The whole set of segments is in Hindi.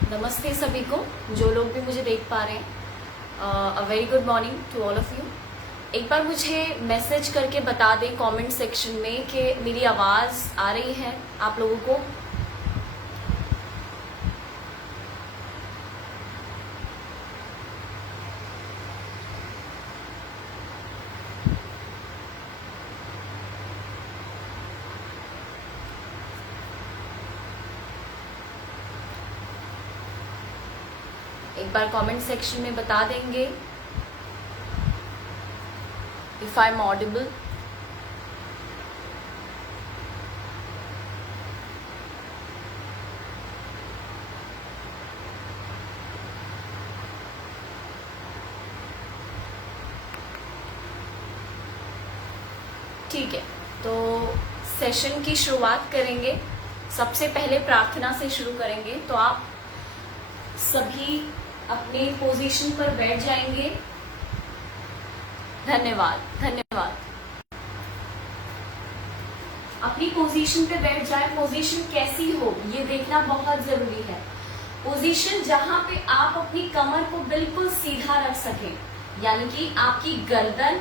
नमस्ते सभी को, जो लोग भी मुझे देख पा रहे हैं। A very good morning to all of you. एक बार मुझे मैसेज करके बता दें कमेंट सेक्शन में कि मेरी आवाज़ आ रही है आप लोगों को। एक बार कमेंट सेक्शन में बता देंगे इफ आई एम ऑडिबल। ठीक है, तो सेशन की शुरुआत करेंगे। सबसे पहले प्रार्थना से शुरू करेंगे। तो आप सभी अपने पोजीशन पर बैठ जाएंगे। धन्यवाद धन्यवाद। अपनी पोजीशन पे बैठ जाए। पोजीशन कैसी हो ये देखना बहुत जरूरी है। पोजीशन जहां पे आप अपनी कमर को बिल्कुल सीधा रख सकें, यानी कि आपकी गर्दन,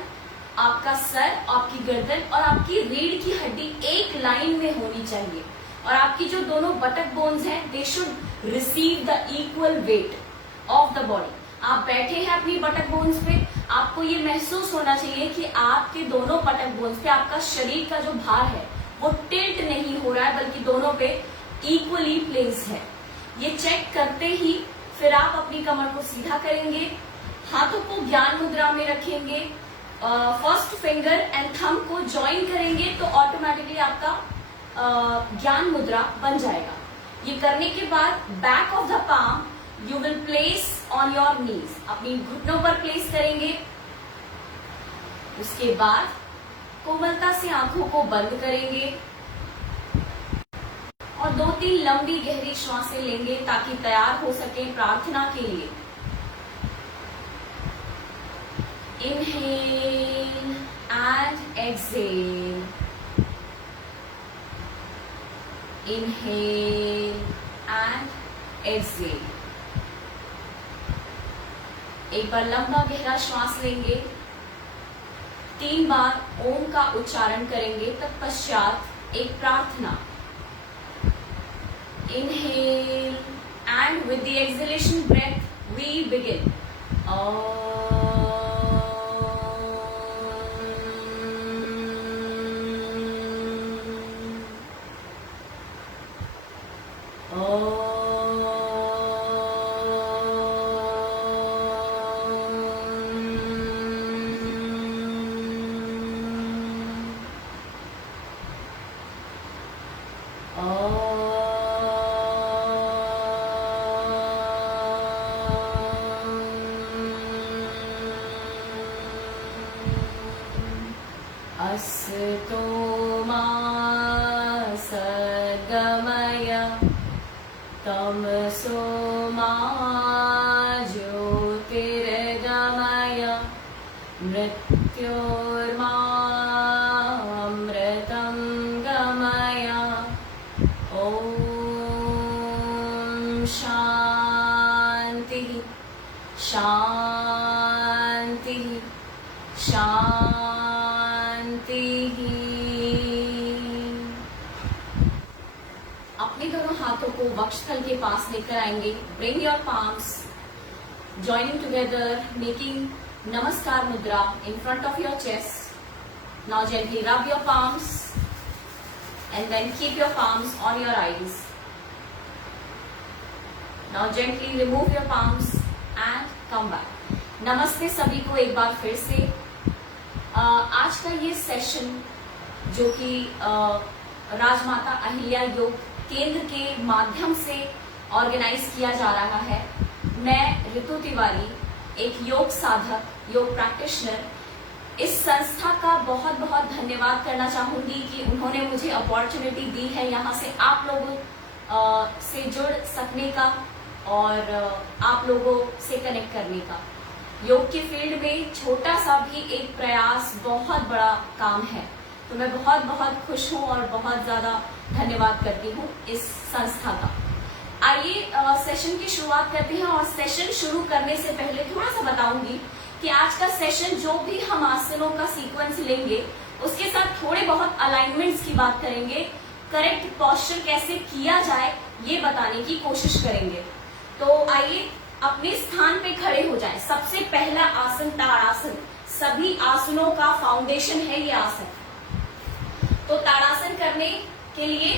आपका सर, आपकी गर्दन और आपकी रीढ़ की हड्डी एक लाइन में होनी चाहिए। और आपकी जो दोनों बटक बोन्स हैं, they should receive the equal weight of the body. आप बैठे हैं अपनी बटक बोन्स पे, आपको ये महसूस होना चाहिए कि आपके दोनों बटक बोन्स पे आपका शरीर का जो भार है वो टिल्ट नहीं हो रहा है, बल्कि दोनों पे इक्वली प्लेस है। ये चेक करते ही फिर आप अपनी कमर को सीधा करेंगे, हाथों को ज्ञान मुद्रा में रखेंगे, फर्स्ट फिंगर एंड थंब को ज्वाइन करेंगे तो ऑटोमेटिकली आपका ज्ञान मुद्रा बन जाएगा। ये करने के बाद back of the palm you will place on your knees. अपनी घुटनों पर प्लेस करेंगे। उसके बाद कोमलता से आंखों को बंद करेंगे और 2-3 लंबी गहरी श्वासें लेंगे ताकि तैयार हो सके प्रार्थना के लिए। Inhale and exhale, inhale and exhale. एक बार लंबा गहरा श्वास लेंगे, 3 बार ओम का उच्चारण करेंगे, तत्पश्चात एक प्रार्थना। Inhale and with the exhalation breath we begin. असतो मा सद्गमय तमसो मा ज्योतिर्गमय मृत्योर्मा अमृतं गमय। ॐ शान्तिः शान्तिः शान्तिः। अपने दोनों हाथों को वक्षस्थल के पास लेकर आएंगे। Bring your palms joining together, making namaskar mudra in front of your chest. Now gently rub your palms and then keep your palms on your eyes. Now gently remove your palms and come back. नमस्ते सभी को एक बार फिर से। आज का ये सेशन जो कि राजमाता अहिल्या योग केंद्र के माध्यम से ऑर्गेनाइज किया जा रहा है। मैं ऋतु तिवारी, एक योग साधक, योग प्रैक्टिशनर, इस संस्था का बहुत बहुत धन्यवाद करना चाहूंगी कि उन्होंने मुझे अपॉर्चुनिटी दी है यहाँ से आप लोगों से जुड़ सकने का और आप लोगों से कनेक्ट करने का। योग के फील्ड में छोटा सा भी एक प्रयास बहुत बड़ा काम है। तो मैं बहुत बहुत खुश हूँ और बहुत ज्यादा धन्यवाद करती हूँ इस संस्था का। आइए सेशन की शुरुआत करते हैं। और सेशन शुरू करने से पहले थोड़ा सा बताऊंगी कि आज का सेशन जो भी हम आसनों का सीक्वेंस लेंगे उसके साथ थोड़े बहुत अलाइनमेंट्स की बात करेंगे, करेक्ट पोस्चर कैसे किया जाए ये बताने की कोशिश करेंगे। तो आइए अपने स्थान पे खड़े हो जाएं। सबसे पहला आसन ताड़ासन, सभी आसनों का फाउंडेशन है ये आसन। तो ताड़ासन करने के लिए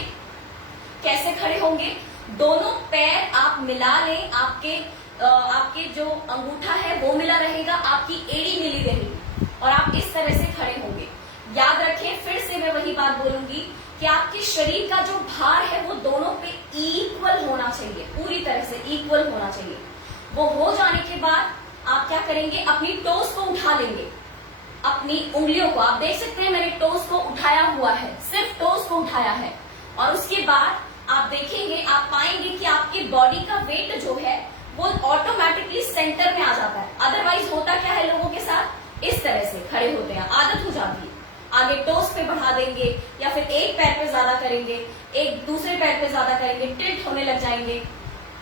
कैसे खड़े होंगे? दोनों पैर आप मिला लें, आपके जो अंगूठा है वो मिला रहेगा, आपकी एड़ी मिली रहेगी और आप इस तरह से खड़े होंगे। याद रखें, फिर से मैं वही बात बोलूंगी कि आपके शरीर का जो भार है वो दोनों पे इक्वल होना चाहिए, पूरी तरह से इक्वल होना चाहिए। वो हो जाने के बाद आप क्या करेंगे? अपनी टोस को उठा लेंगे, अपनी उंगलियों को। आप देख सकते हैं मैंने टोस को उठाया हुआ है, सिर्फ टोस को उठाया है। और उसके बाद आप देखेंगे, आप पाएंगे कि आपकी बॉडी का वेट जो है वो ऑटोमेटिकली सेंटर में आ जाता है। अदरवाइज होता क्या है लोगों के साथ, इस तरह से खड़े होते हैं, आदत हो जाती है। आगे टोस पे बढ़ा देंगे या फिर एक पैर पे ज्यादा करेंगे, एक दूसरे पैर पे ज्यादा करेंगे, टिल्ट होने लग जाएंगे।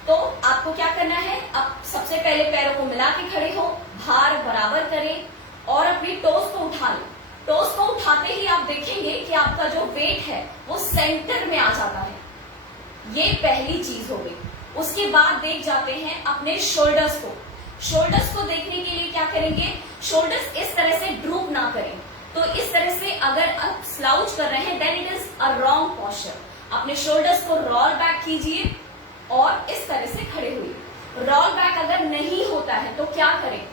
तो आपको क्या करना है? अब सबसे पहले पैरों को मिला के खड़े हो, भार बराबर करें और अपनी टोस को उठा लें। टोस को उठाते ही आप देखेंगे कि आपका जो वेट है वो सेंटर में आ जाता है। ये पहली चीज हो गई। उसके बाद देख जाते हैं अपने शोल्डर्स को। शोल्डर्स को देखने के लिए क्या करेंगे? शोल्डर्स इस तरह से ड्रूप ना करें। तो इस तरह से अगर आप स्लाउच कर रहे हैं then it is a wrong posture. अपने शोल्डर्स को रोल बैक कीजिए और इस तरह से खड़े हुए। रोल बैक अगर नहीं होता है तो क्या करें?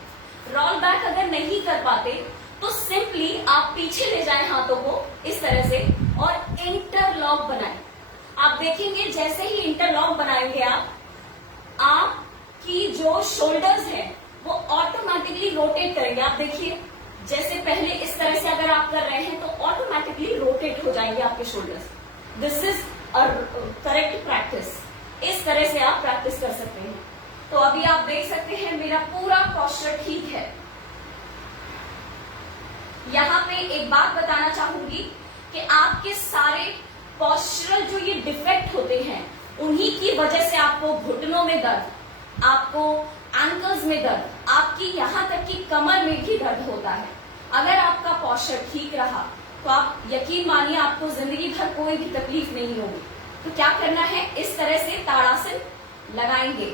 रोल बैक अगर नहीं कर पाते तो सिंपली आप पीछे ले जाएं हाथों को इस तरह से और इंटरलॉक बनाएं। आप देखेंगे जैसे ही इंटरलॉक बनाएंगे आपकी जो शोल्डर्स है वो ऑटोमेटिकली रोटेट करेंगे। आप देखिए जैसे पहले इस तरह से अगर आप कर रहे हैं तो ऑटोमेटिकली रोटेट हो जाएंगे आपके shoulders. This is a correct practice. इस तरह से आप प्रैक्टिस कर सकते हैं। तो अभी आप देख सकते हैं मेरा पूरा पोस्चर ठीक है। यहाँ पे एक बात बताना चाहूंगी कि आपके सारे पोस्चरल जो ये डिफेक्ट होते हैं उन्हीं की वजह से आपको घुटनों में दर्द, आपको एंकल्स में दर्द, आपकी यहाँ तक कि कमर में भी दर्द होता है। अगर आपका पोस्चर ठीक रहा तो आप यकीन मानिए आपको जिंदगी भर कोई भी तकलीफ नहीं होगी। तो क्या करना है? इस तरह से ताड़ासन लगाएंगे।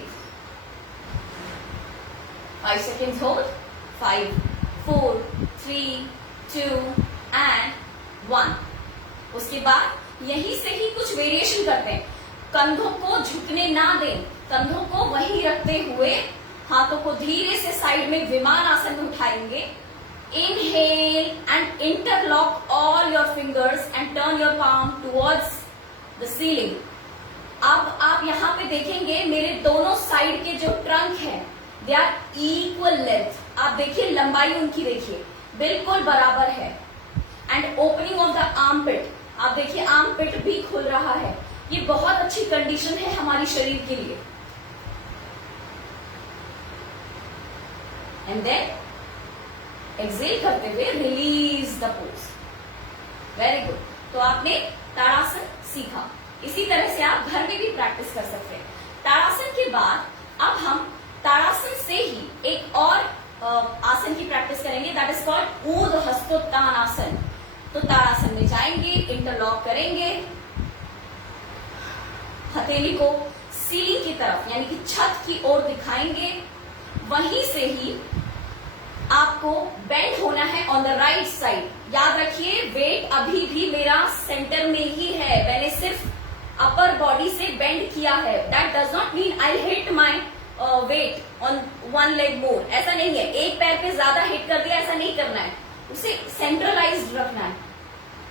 5 seconds hold, 5, 4, 3, 2 and 1। उसके बाद यहीं से ही कुछ वेरिएशन करते हैं। कंधों को झुकने ना दें, कंधों को वहीं रखते हुए हाथों को धीरे से साइड में विमान आसन में उठाएंगे। Inhale and interlock all your fingers and turn your palm towards the ceiling. अब आप यहाँ पे देखेंगे मेरे दोनों साइड के जो ट्रंक है दे आर इक्वल लेंथ। आप देखिए लंबाई उनकी देखिए बिल्कुल बराबर है। And opening of the armpit, आप देखिए आर्म पिट भी खुल रहा है। ये बहुत अच्छी कंडीशन है हमारी शरीर के लिए। एंड देन एक्सेल करते हुए release the pose. Very good. तो आपने ताड़ासन सीखा। इसी तरह से आप घर में भी प्रैक्टिस कर सकते हैं। ताड़ासन के बाद अब हम ताड़ासन से ही एक और आसन की प्रैक्टिस करेंगे, दैट इज कॉल्ड ऊर्ध्व हस्तोत्तानासन। तो ताड़ासन में जाएंगे, इंटरलॉक करेंगे, हथेली को सीलिंग की तरफ यानी कि छत की ओर दिखाएंगे। वहीं से ही आपको बेंड होना है ऑन द राइट साइड। याद रखिए वेट अभी भी मेरा सेंटर में ही है, मैंने सिर्फ अपर बॉडी से बेंड किया है। That does not mean I hit my weight on one leg more. ऐसा नहीं है, एक पैर पे ज्यादा हिट कर दिया, ऐसा नहीं करना है, उसे सेंट्रलाइज्ड रखना है।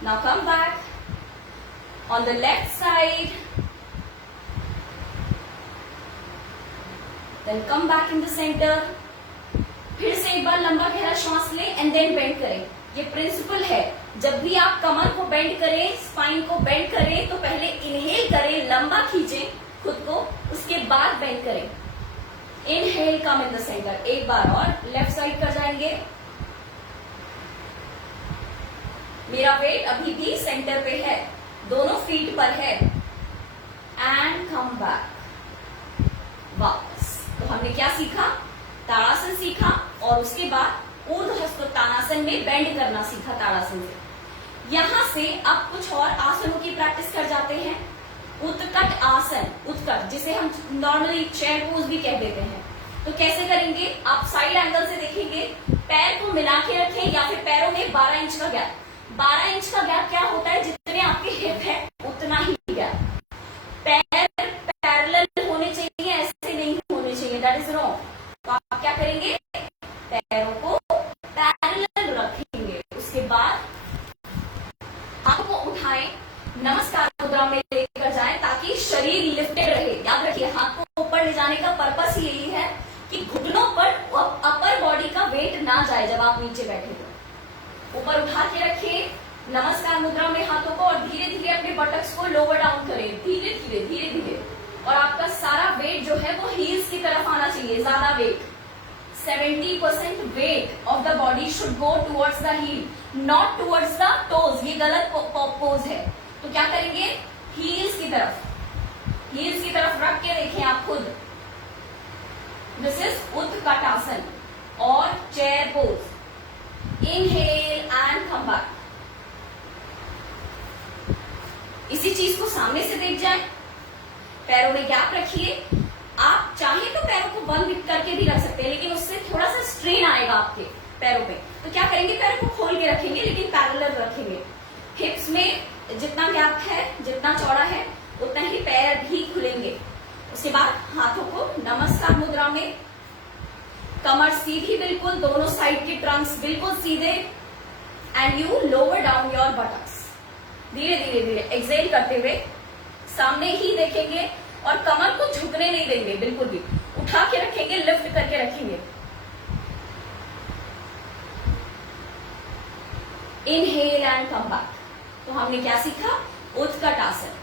Now come back on the left side, then come back in the centre. फिर से एक बार लंबा गहरा श्वास लें एंड देन बेंड करें। ये प्रिंसिपल है, जब भी आप कमर को बेंड करें, स्पाइन को बेंड करें तो पहले इनहेल करें, लंबा खींचें खुद को, उसके बाद बेंड करें। Inhale come in the centre. एक बार और लेफ्ट साइड का जाएंगे। मेरा वेट अभी भी सेंटर पे है, दोनों फीट पर है। And come back. वापस। तो हमने क्या सीखा, ताड़ासन सीखा और उसके बाद ऊर्ध्वहस्तोत्तानासन में बेंड करना सीखा ताड़ासन से। यहां से अब कुछ और आसनों की प्रैक्टिस कर जाते हैं। उत्कट आसन, उत्कट जिसे हम नॉर्मली चेयर पोज भी कह देते हैं। तो कैसे करेंगे, आप साइड एंगल से देखेंगे, पैर को मिला के रखें या फिर पैरों में 12 इंच का गैप। 12 इंच का गैप क्या होता है, जितने आपके हिप है उतना ही गैप। पैर पैरेलल होने चाहिए, ऐसे नहीं होने चाहिए, दैट इज रॉन्ग। तो आप क्या करेंगे, पैरों को पैरेलल रखेंगे। उसके बाद हाथों को उठाएं, नमस्कार मुद्रा में लेकर जाएं ताकि शरीर लिफ्टेड रहे। याद रखिए, हाथ को ऊपर ले जाने का पर्पस यही है कि घुटनों पर अपर बॉडी का वेट ना जाए जब आप नीचे बैठे हो। ऊपर उठा के रखिए नमस्कार मुद्रा में हाथों को और धीरे धीरे अपने बटक्स को लोअर डाउन करें, धीरे धीरे धीरे धीरे। और आपका सारा वेट जो है वो हील्स की तरफ आना चाहिए, ज्यादा weight. 70% weight of the body should go towards the heel, not towards the toes. ये गलत पोज है। तो क्या करेंगे, हील्स की तरफ, हील्स की तरफ रख के देखें आप खुद। दिस इज उत्कट आसन और chair pose. Inhale and come back. इसी चीज को सामने से देख जाए, पैरों में गैप रखिए। आप चाहे तो पैरों को बंद करके भी रख सकते हैं, लेकिन उससे थोड़ा सा स्ट्रेन आएगा आपके पैरों पे। तो क्या करेंगे, पैरों को खोल के रखेंगे लेकिन पैरेलल रखेंगे। हिप्स में जितना गैप है, जितना चौड़ा है, उतना ही पैर भी खुलेंगे। उसके बाद हाथों को नमस्कार मुद्रा में, कमर सीधी बिल्कुल, दोनों साइड के ट्रंक्स बिल्कुल सीधे, and you lower down your buttocks. धीरे धीरे धीरे एक्सेल करते हुए सामने ही देखेंगे और कमर को झुकने नहीं देंगे, बिल्कुल भी उठा के रखेंगे, लिफ्ट करके रखेंगे। Inhale and come back. तो हमने क्या सीखा, उत्कट आसन।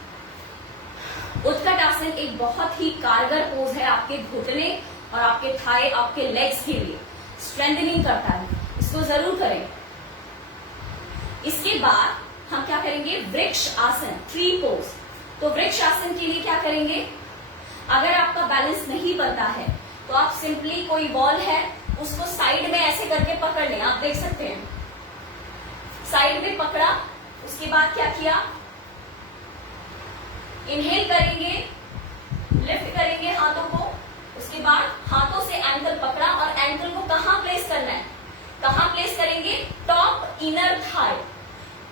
उत्कट आसन एक बहुत ही कारगर पोज है आपके घुटने और आपके थाई, आपके लेग्स के लिए स्ट्रेंथनिंग करता है। इसको जरूर करें। इसके बाद हम क्या करेंगे, वृक्ष आसन, ट्री पोज। तो वृक्ष आसन के लिए क्या करेंगे, अगर आपका बैलेंस नहीं बनता है तो आप सिंपली कोई बॉल है उसको साइड में ऐसे करके पकड़ लें। आप देख सकते हैं, साइड में पकड़ा, उसके बाद क्या किया, इनहेल करेंगे, लिफ्ट करेंगे हाथों को। उसके बाद हाथों से एंकल पकड़ा और एंकल को कहां प्लेस करना है, कहां प्लेस करेंगे, top inner thigh,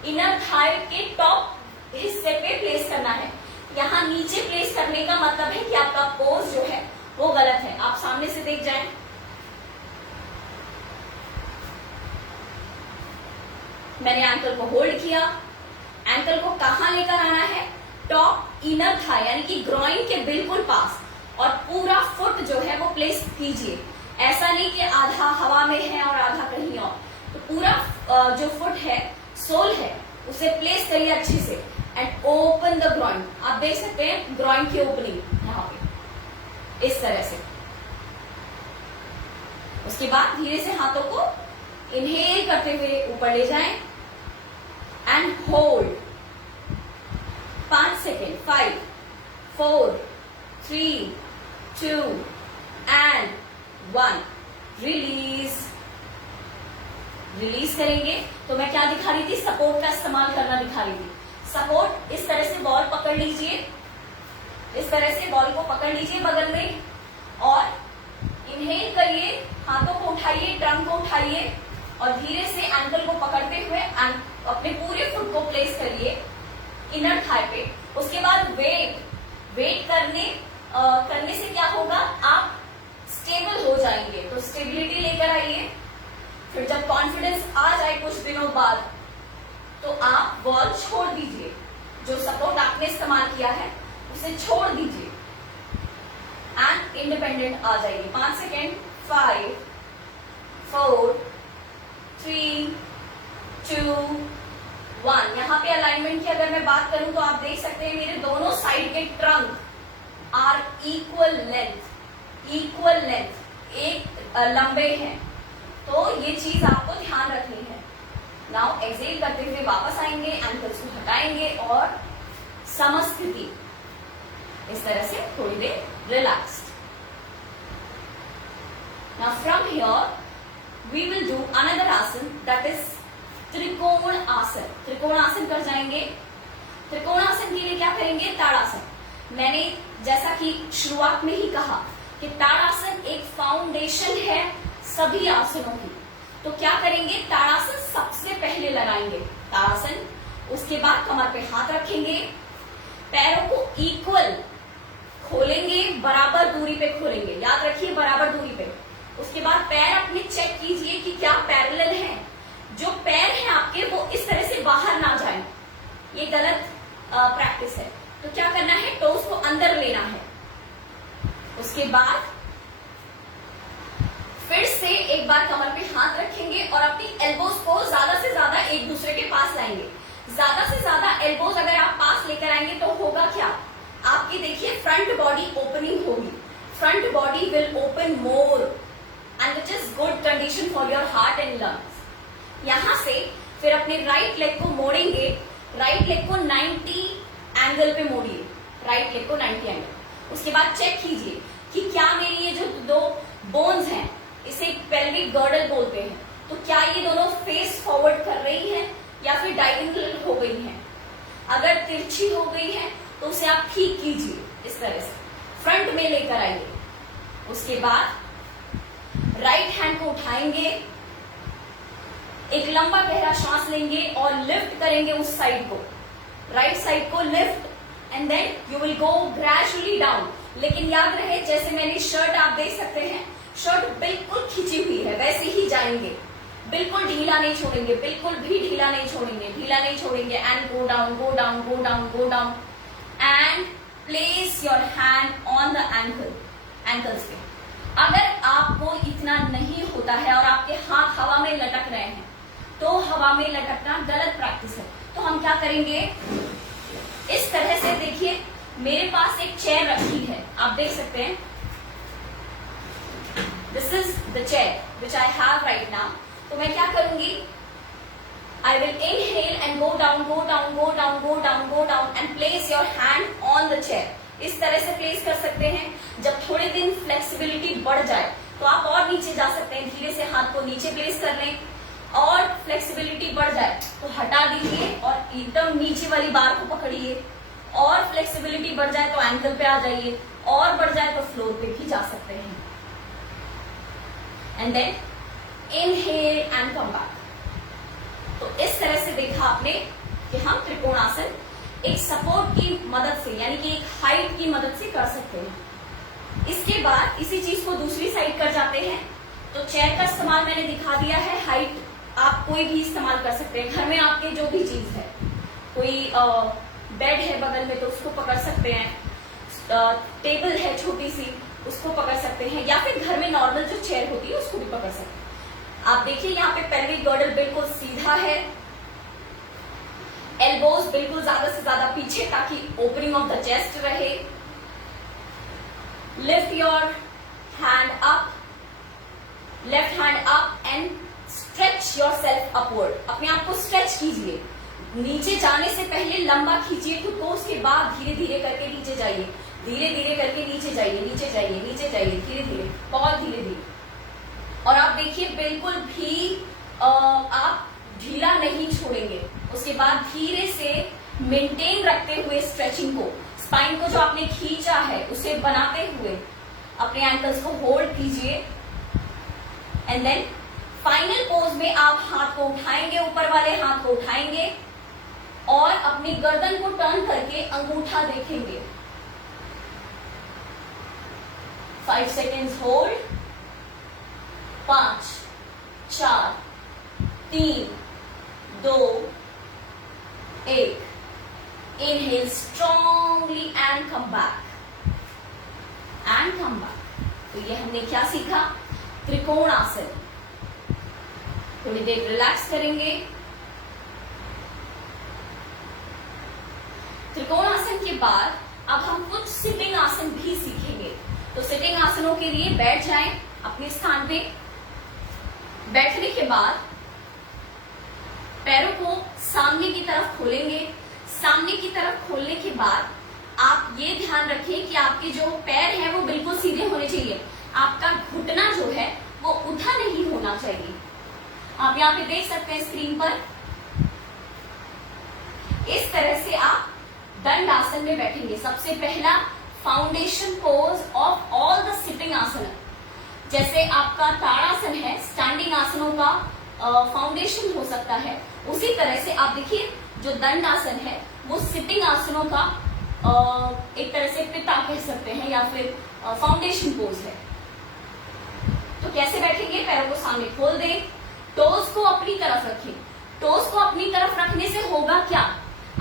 inner thigh के टॉप हिस्से पे प्लेस करना है। यहां नीचे प्लेस करने का मतलब है कि आपका पोज जो है वो गलत है। आप सामने से देख जाएं, मैंने एंकल को होल्ड किया, एंकल को कहां लेकर आना है, टॉप इनर थाई यानी कि ग्रॉइन के बिल्कुल पास, और पूरा फुट जो है वो प्लेस कीजिए। ऐसा नहीं कि आधा हवा में है और आधा कहीं और। तो पूरा जो फुट है, सोल है, उसे प्लेस करिए अच्छे से एंड ओपन द ग्रॉइन। आप देख सकते हैं ग्रॉइन की ओपनिंग यहाँ पे इस तरह से। उसके बाद धीरे से हाथों को इनहेल करते हुए ऊपर ले जाएं and hold 5 second, 5, 4, 3, 2 and 1। Release, release करेंगे। तो मैं क्या दिखा रही थी, सपोर्ट का इस्तेमाल करना दिखा रही थी। सपोर्ट, इस तरह से बॉल पकड़ लीजिए, इस तरह से बॉल को पकड़ लीजिए बगल में और इनहेल करिए, हाथों को उठाइए, ट्रंक को उठाइए और धीरे से एंकल को पकड़ते हुए अपने पूरे फुट को प्लेस करिए इनर थाई पे। उसके बाद वेट करने से क्या होगा, आप स्टेबल हो जाएंगे। तो स्टेबिलिटी लेकर आइए। फिर जब कॉन्फिडेंस आ जाए कुछ दिनों बाद तो आप बॉल छोड़ दीजिए, जो सपोर्ट आपने इस्तेमाल किया है उसे छोड़ दीजिए एंड इंडिपेंडेंट आ जाइए। 5 सेकेंड, 5, 4, 3, 2, 1। यहाँ पे अलाइनमेंट की अगर मैं बात करूं तो आप देख सकते हैं मेरे दोनों साइड के trunk are equal length, equal length, एक लंबे हैं। तो ये चीज आपको ध्यान रखनी है। नाउ एक्सेल करते हुए वापस आएंगे, एंकल्स को हटाएंगे और समस्थिति, इस तरह से थोड़ी देर relaxed. Now from here we will do another asan that is trikon asan. त्रिकोण आसन कर जाएंगे। त्रिकोण आसन के लिए क्या करेंगे? ताड़ासन। मैंने जैसा कि शुरुआत में ही कहा कि ताड़ासन एक फाउंडेशन है सभी आसनों की। तो क्या करेंगे? ताड़ासन सबसे पहले लगाएंगे, ताड़ासन। उसके बाद कमर पे हाथ रखेंगे, पैरों को इक्वल खोलेंगे, बराबर दूरी पे खोलेंगे, याद रखिए बराबर दूरी पे। उसके बाद पैर अपने चेक कीजिए कि क्या पैरेलल है। जो पैर हैं आपके वो इस तरह से बाहर ना जाएं, ये गलत प्रैक्टिस है। तो क्या करना है? टोस को अंदर लेना है। उसके बाद फिर से एक बार कमर पे हाथ रखेंगे और अपनी एल्बोज को ज्यादा से ज्यादा एक दूसरे के पास लाएंगे। ज्यादा से ज्यादा एल्बोज अगर आप पास लेकर आएंगे तो होगा क्या? आपकी देखिए फ्रंट बॉडी ओपनिंग होगी। Front body will open more and which is good condition for your heart and lungs. यहां से फिर अपने राइट लेग को मोड़ेंगे। राइट लेग को 90 एंगल पे मोड़िए, राइट लेग को 90 एंगल। उसके बाद चेक कीजिए कि क्या मेरी ये जो दो बोन्स हैं, इसे पेल्विक गर्डल बोलते हैं, तो क्या ये दोनों फेस फॉरवर्ड कर रही हैं या फिर डायगोनल हो गई हैं। अगर तिरछी हो गई है तो उसे आप ठीक कीजिए, इस तरह से फ्रंट में लेकर आइए। उसके बाद राइट हैंड को उठाएंगे, एक लंबा गहरा सांस लेंगे और लिफ्ट करेंगे उस साइड को, राइट साइड को lift and then you will go gradually down. लेकिन याद रहे, जैसे मैंने शर्ट आप देख सकते हैं, शर्ट बिल्कुल खिंची हुई है, वैसे ही जाएंगे, बिल्कुल ढीला नहीं छोड़ेंगे, बिल्कुल भी ढीला नहीं छोड़ेंगे, ढीला नहीं छोड़ेंगे। And go down, go down, go down, go down and place your hand on the ankles पे। अगर आपको इतना नहीं होता है और आपके हाथ हवा में लटक रहे हैं तो हवा में लटकना गलत प्रैक्टिस है। तो हम क्या करेंगे? इस तरह से देखिए, मेरे पास एक चेयर रखी है, आप देख सकते हैं, this is the chair which I have right now. तो मैं क्या करूंगी? I will inhale and go down, go down, go down, go down, go down and place your hand on the chair. इस तरह से प्लेस कर सकते हैं। जब थोड़े दिन फ्लेक्सिबिलिटी बढ़ जाए तो आप और नीचे जा सकते हैं, धीरे से हाथ को नीचे प्लेस कर लें। और फ्लेक्सिबिलिटी बढ़ जाए तो हटा दीजिए और एकदम नीचे वाली बार को पकड़िए। और फ्लेक्सिबिलिटी बढ़ जाए तो एंकल पे आ जाइए, और बढ़ जाए तो फ्लोर पे भी जा सकते हैं। And then inhale and come back. तो इस तरह से देखा आपने कि हम त्रिकोणासन एक सपोर्ट की मदद से, यानी कि एक हाइट की मदद से कर सकते हैं। इसके बाद इसी चीज को दूसरी साइड कर जाते हैं। तो चेयर का इस्तेमाल मैंने दिखा दिया है, हाइट आप कोई भी इस्तेमाल कर सकते हैं। घर में आपके जो भी चीज है, कोई बेड है बगल में तो उसको पकड़ सकते हैं, टेबल है छोटी सी उसको पकड़ सकते हैं, या फिर घर में नॉर्मल जो चेयर होती है उसको भी पकड़ सकते हैं। आप देखिए यहाँ पे पेल्विक गर्डल बिल्कुल सीधा है, एल्बोज बिल्कुल ज्यादा से ज्यादा पीछे ताकि ओपनिंग ऑफ द चेस्ट रहे। Lift your hand up, left hand up and stretch your self upward. अपने आप को स्ट्रेच कीजिए, नीचे जाने से पहले लंबा खींचिए खुद को, उसके बाद धीरे धीरे करके नीचे जाइए, धीरे धीरे करके नीचे जाइए, नीचे जाइए, नीचे जाइए, धीरे धीरे, बहुत धीरे धीरे। और आप देखिए बिल्कुल भी आप ढीला नहीं छोड़ेंगे। उसके बाद धीरे से मेंटेन रखते हुए स्ट्रेचिंग को, स्पाइन को जो आपने खींचा है उसे बनाते हुए अपने एंकल्स को होल्ड कीजिए। एंड देन फाइनल पोज में आप हाथ को उठाएंगे, ऊपर वाले हाथ को उठाएंगे और अपनी गर्दन को टर्न करके अंगूठा देखेंगे। 5 seconds hold, 5, 4, 3, 2, 1। Inhale strongly and come back and come back। तो ये हमने क्या सीखा? त्रिकोण आसन। थोड़ी देर रिलैक्स करेंगे। त्रिकोण आसन के बाद अब हम कुछ सिटिंग आसन भी सीखेंगे। तो सिटिंग आसनों के लिए बैठ जाएं अपने स्थान पे। बैठने के बाद पैरों को सामने की तरफ खोलेंगे। सामने की तरफ खोलने के बाद आप ये ध्यान रखें कि आपके जो पैर हैं वो बिल्कुल सीधे होने चाहिए। आपका घुटना जो है चाहिए। आप यहाँ पे देख सकते हैं स्क्रीन पर, इस तरह से आप दंड आसन में बैठेंगे। सबसे पहला foundation pose of all the sitting आसन, जैसे आपका ताड़ासन है, स्टैंडिंग आसनों का फाउंडेशन हो सकता है, उसी तरह से आप देखिए जो दंड आसन है वो सिटिंग आसनों का एक तरह से पिता कह सकते हैं या फिर फाउंडेशन पोज है। तो कैसे बैठेंगे? पैरों को सामने खोल दें, टोज को अपनी तरफ रखें। टोज को अपनी तरफ रखने से होगा क्या?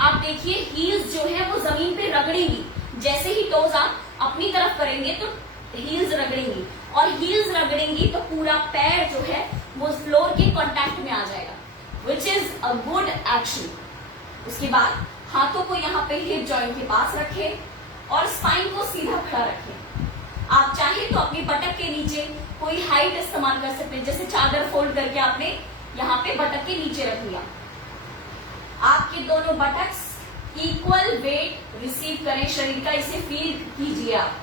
आप देखिए हील्स जो है वो जमीन पे रगड़ेंगी। जैसे ही टोज आप अपनी तरफ करेंगे तो हील्स रगड़ेंगी, और हील्स रगड़ेंगी तो पूरा पैर जो है वो फ्लोर के कांटेक्ट में आ जाएगा, which is a good action. उसके बाद हाथों को यहाँ पे हिप जॉइंट के पास रखें और स्पाइन को सीधा खड़ा रखें। आप चाहे तो अपनी बटक के नीचे कोई हाइट इस्तेमाल कर सकते हैं, जैसे चादर फोल्ड करके आपने यहाँ पे बटक के नीचे रख लिया। आपके दोनों बटक्स इक्वल वेट रिसीव करें शरीर का, इसे फील कीजिए आप।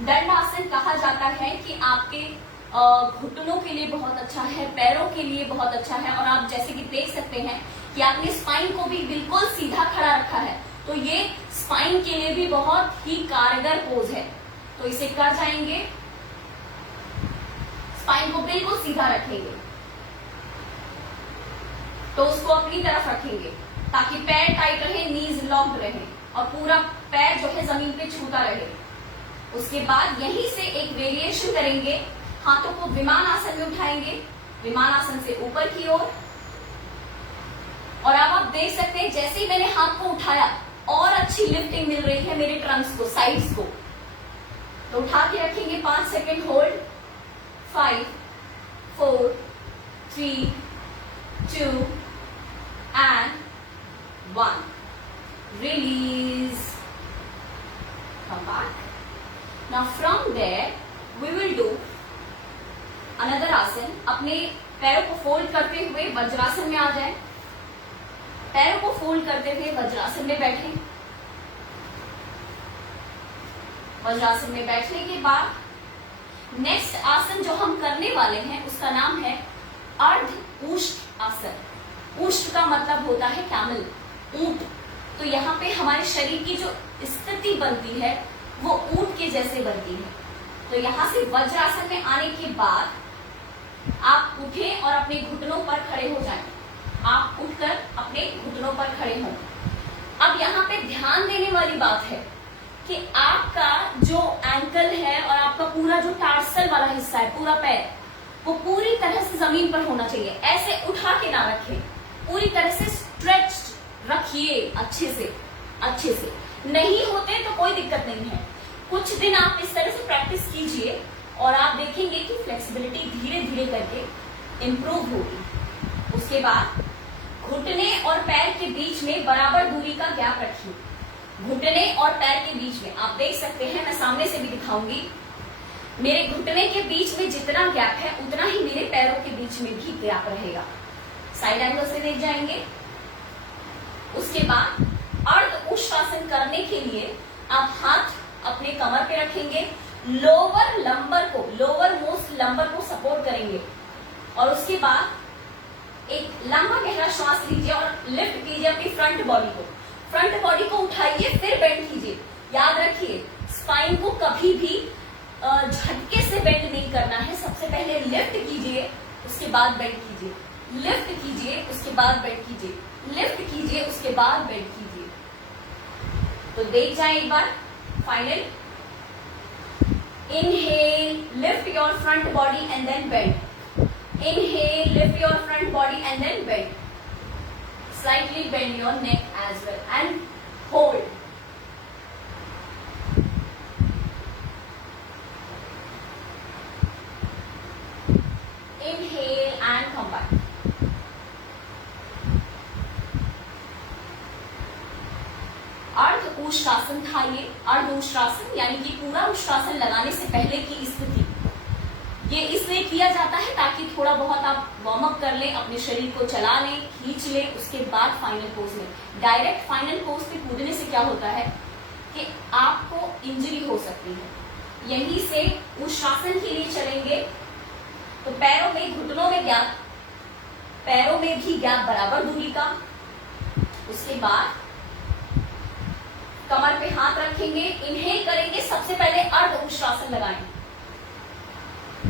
दंड आसन कहा जाता है कि आपके घुटनों के लिए बहुत अच्छा है, पैरों के लिए बहुत अच्छा है, और आप जैसे कि देख सकते हैं कि आपने स्पाइन को भी बिल्कुल सीधा खड़ा रखा है, तो ये स्पाइन के लिए भी बहुत ही कारगर पोज है। तो इसे कर जाएंगे, स्पाइन को बिल्कुल सीधा रखेंगे, तो उसको अपनी तरफ रखेंगे ताकि पैर टाइट रहे, नीज लॉक्ड रहे और पूरा पैर जो है जमीन पे छूता रहे। उसके बाद यहीं से एक वेरिएशन करेंगे, हाथों को विमान आसन में उठाएंगे, विमान आसन से ऊपर की ओर, और अब आप देख सकते हैं जैसे ही मैंने हाथ को उठाया और अच्छी लिफ्टिंग मिल रही है मेरे ट्रंक्स को, साइड्स को। तो उठा के रखेंगे, 5 second hold, 5 4 3 2 and 1, release, come back. Now from there we will do another आसन। अपने पैरों को फोल्ड करते हुए वज्रासन में आ जाए, पैरों को फोल्ड करते हुए वज्रासन में बैठें। वज्रासन में बैठने के बाद नेक्स्ट आसन जो हम करने वाले हैं उसका नाम है अर्ध ऊष्ठ आसन। ऊष्ठ का मतलब होता है कैमल, ऊंट। तो यहाँ पे हमारे शरीर की जो स्थिति बनती है वो ऊंट के जैसे बनती है। तो यहाँ से वज्रासन में आने के बाद आप उठें और अपने घुटनों पर खड़े हो जाएं। आप उठकर अपने घुटनों पर खड़े हों। अब यहाँ पे ध्यान देने वाली बात है कि आपका जो एंकल है और आपका पूरा जो टार्सल वाला हिस्सा है, पूरा पैर, वो पूरी तरह से जमीन पर होना चाहिए। ऐसे उठा के ना रखें, पूरी तरह से स्ट्रेच्ड रखिए, अच्छे से। नहीं होते तो कोई दिक्कत नहीं है, कुछ दिन आप इस तरह से प्रैक्टिस कीजिए और आप देखेंगे कि फ्लेक्सिबिलिटी धीरे धीरे करके इम्प्रूव होगी। उसके बाद घुटने और पैर के बीच में बराबर दूरी का गैप रखिए। घुटने और पैर के बीच में आप देख सकते हैं, मैं सामने से भी दिखाऊंगी, मेरे घुटने के बीच में जितना गैप है उतना ही मेरे पैरों के बीच में भी गैप रहेगा। साइड एंगल से देख जाएंगे। उसके बाद अर्ध ऊष्ठासन करने के लिए आप हाथ अपने कमर पे रखेंगे, लोअर लंबर को, लोअर मोस्ट लंबर को सपोर्ट करेंगे, और उसके बाद एक लंबा गहरा श्वास लीजिए और लिफ्ट कीजिए अपनी फ्रंट बॉडी को। फ्रंट बॉडी को उठाइए, फिर बेंड कीजिए। याद रखिए स्पाइन को कभी भी झटके से बेंड नहीं करना है। सबसे पहले लिफ्ट कीजिए, उसके बाद बेंड कीजिए, लिफ्ट कीजिए, उसके बाद बेंड कीजिए, लिफ्ट कीजिए, उसके बाद बेंड कीजिए। तो देख जाए एक बार final. Inhale, lift your front body and then bend. Inhale, lift your front body and then bend. Slightly bend your neck as well and hold. Inhale and come back. अर्ध ऊष्ठासन था ये। अर्ध ऊष्ठासन यानी कि पूरा ऊष्ठासन लगाने से पहले की स्थिति, ये इसलिए किया जाता है ताकि थोड़ा बहुत आप वार्म अप कर लें, अपने शरीर को चला लें, खींच लें, उसके बाद फाइनल पोज में। डायरेक्ट फाइनल पोज पे कूदने से क्या होता है कि आपको इंजरी हो सकती है, यहीं से उष्ट्रासन के लिए चलेंगे। तो पैरों में, घुटनों में गैप, पैरों में भी गैप बराबर दूरी का। उसके बाद कमर पे हाथ रखेंगे, इनहेल करेंगे, सबसे पहले अर्ध उष्ट्रासन लगाएं।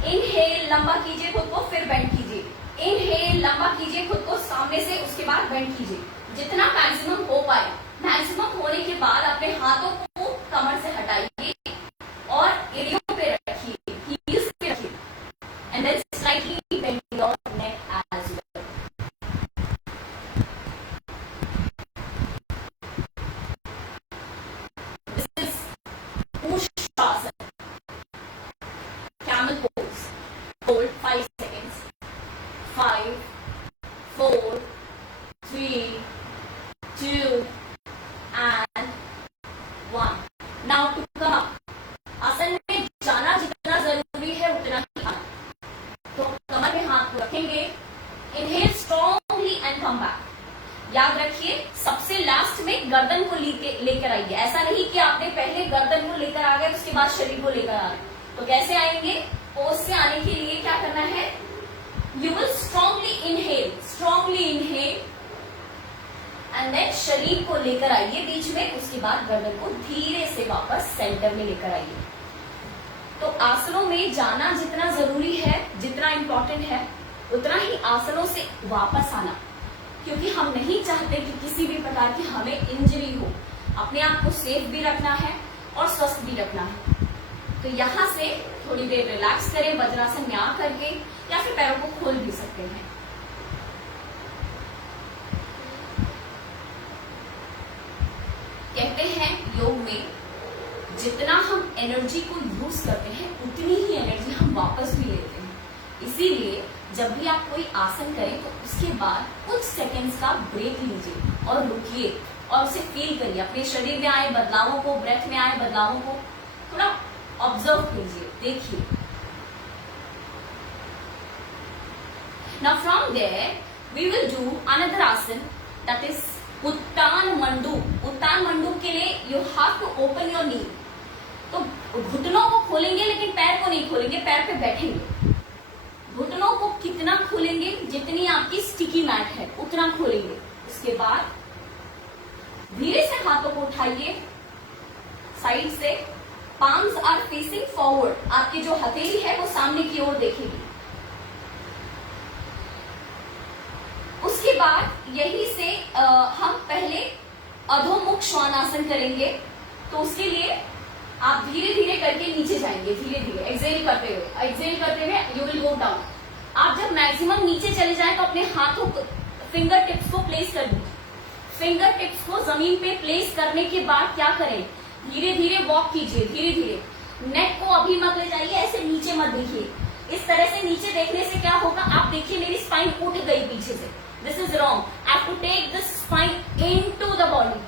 इनहेल, लंबा कीजिए खुद को, फिर बेंड कीजिए। इनहेल, लंबा कीजिए खुद को सामने से, उसके बाद बेंड कीजिए, जितना मैक्सिमम हो पाए। मैक्सिमम होने के बाद अपने हाथों को कमर से हटाइए और एरियो पे रखिए, हील्स पे रखिए, and then slightly bend your neck as well. This is Ushtrasana, camel pose. Hold 5 seconds. 5, 4, 3, 2, and 1. Now to come up. आसन में जाना जितना जरूरी है उतना ही आना। तो कमर पे हाथ को रखेंगे, inhale strongly and come back. याद रखिए, सबसे लास्ट में गर्दन को लेकर आइए। ऐसा नहीं कि आपने पहले गर्दन को लेकर आ गए उसके बाद शरीर को लेकर आ गए। तो कैसे आएंगे? पोज से आने के लिए क्या करना है? You will strongly inhale and then शरीर को लेकर आइए बीच में, उसके बाद गर्दन को धीरे से वापस सेंटर में लेकर आइए। तो आसनों में जाना जितना जरूरी है, जितना इंपॉर्टेंट है, उतना ही आसनों से वापस आना, क्योंकि हम नहीं चाहते कि किसी भी प्रकार की हमें इंजरी हो। अपने आप को सेफ भी रखना है और स्वस्थ भी रखना है। तो यहां से थोड़ी देर रिलैक्स करें, वज्रासन में आ करके, या फिर पैरों को खोल भी सकते हैं। कहते हैं योग में जितना हम एनर्जी को यूज करते हैं उतनी ही एनर्जी हम वापस भी लेते हैं। इसीलिए जब भी आप कोई आसन करें तो उसके बाद कुछ सेकंड्स का ब्रेक लीजिए और रुकिए और उसे फील करिए। अपने शरीर में आए बदलावों को, ब्रेथ में आए बदलावों को थोड़ा ऑब्जर्व कीजिए, देखिए। Now from there we will do another asan, that is uttan mandu. Uttan mandu के लिए you have to open your knee। तो घुटनों को खोलेंगे लेकिन पैर को नहीं खोलेंगे, पैर पे बैठेंगे। घुटनों को कितना खोलेंगे? जितनी आपकी स्टिकी मैट है उतना खोलेंगे। उसके बाद धीरे से हाथों को उठाइए साइड से, पाम्स आर फेसिंग फॉरवर्ड। आपकी जो हथेली है वो सामने की ओर देखेगी। उसके बाद यही से हम पहले अधोमुख श्वानासन करेंगे। तो उसके लिए आप धीरे धीरे करके नीचे जाएंगे, धीरे धीरे एक्सेल करते हुए यू विल गो डाउन। आप जब मैक्सिमम नीचे चले जाएं तो अपने हाथों को, फिंगर टिप्स को प्लेस कर दीजिए। फिंगर टिप्स को जमीन पे प्लेस करने के बाद क्या करें? धीरे धीरे वॉक कीजिए, धीरे धीरे। नेक को अभी मत ले जाइए, ऐसे नीचे मत देखिए। इस तरह से नीचे देखने से क्या होगा? आप देखिए मेरी स्पाइन उठ गई पीछे से। This is wrong. I have to take this spine into the body.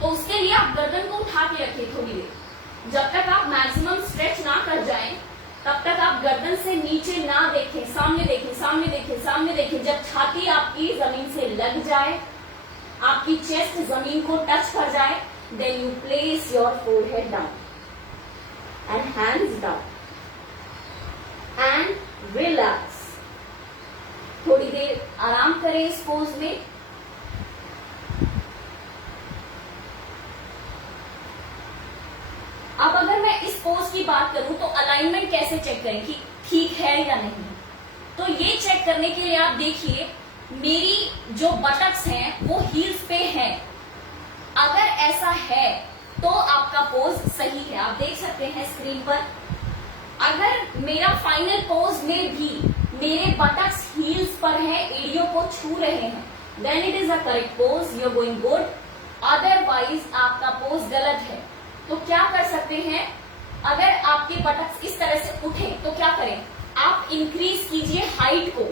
तो उसके लिए आप गर्दन को उठा के रखिए थोड़ी देर। जब तक आप मैक्सिमम स्ट्रेच ना कर जाएं, तब तक आप गर्दन से नीचे ना देखें, सामने देखें, सामने देखें, सामने देखें। जब छाती आपकी जमीन से लग जाए, आपकी चेस्ट जमीन को टच कर जाए, then you place your forehead down and hands down and relax। थोड़ी देर आराम करें इस पोज में। अब अगर मैं इस पोज की बात करूं तो अलाइनमेंट कैसे चेक करें कि ठीक है या नहीं? तो ये चेक करने के लिए आप देखिए मेरी जो बटक्स हैं वो हील्स पे है। अगर ऐसा है तो आपका पोज सही है, आप देख सकते हैं स्क्रीन पर। अगर मेरा फाइनल पोज में भी मेरे बटक्स हील्स पर है, एड़ियों को छू रहे हैं, then it is a correct pose, you are going good. Otherwise आपका पोज गलत है। तो क्या कर सकते हैं? अगर आपके बटक्स इस तरह से उठे तो क्या करें? आप इंक्रीज कीजिए हाइट को,